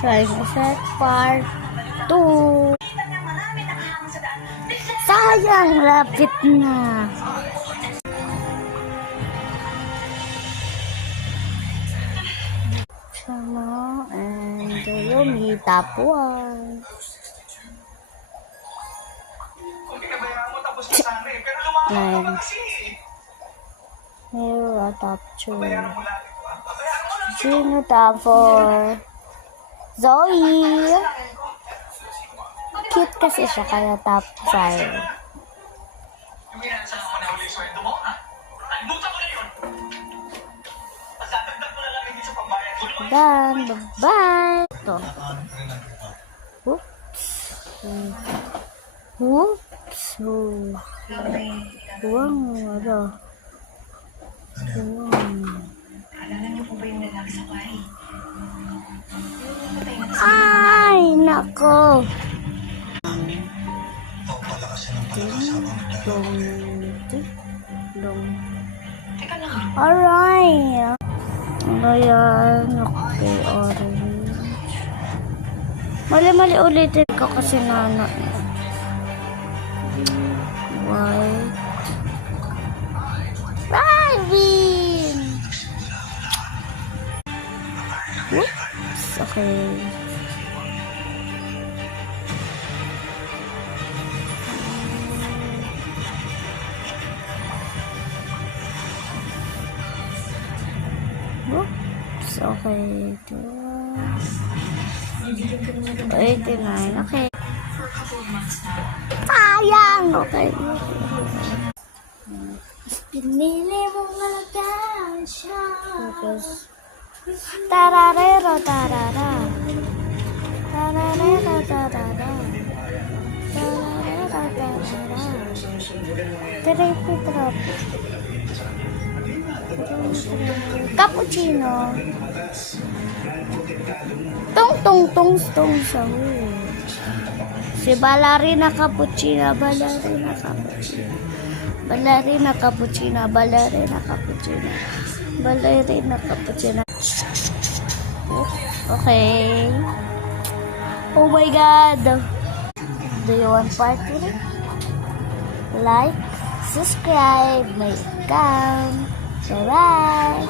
Trying effect part 2. Sayang, lapit na. Sama and Yumi top 1. Nine. Mira top 2. Gino top 4. Zoe. Cute kasi siya kaya top 5. Done. Bye-bye. Ito. Oops. Oops. Buwang. Ano? Alala niyo po ba yung lalaki sa bahay? Ay, nako. Teka lang. Alright. Ano yan? Okay, orange. Mali ulitin ko kasi nana. White. Rivin! Whoops. Okay. Whoops. Okay. 89. Okay. Sayang! Okay. Pinili mong alagaan siya. Tararero, tarara. Tararero, tarara. Tararero, tarara. Tripi. Cappuccino. Tong sa si ballerina cappuccino, ballerina cappuccino. Ballerina cappuccino, ballerina cappuccino. Ballerina cappuccino. Okay. Oh my God. Do you want part 3? Like, subscribe, my account. Bye-bye.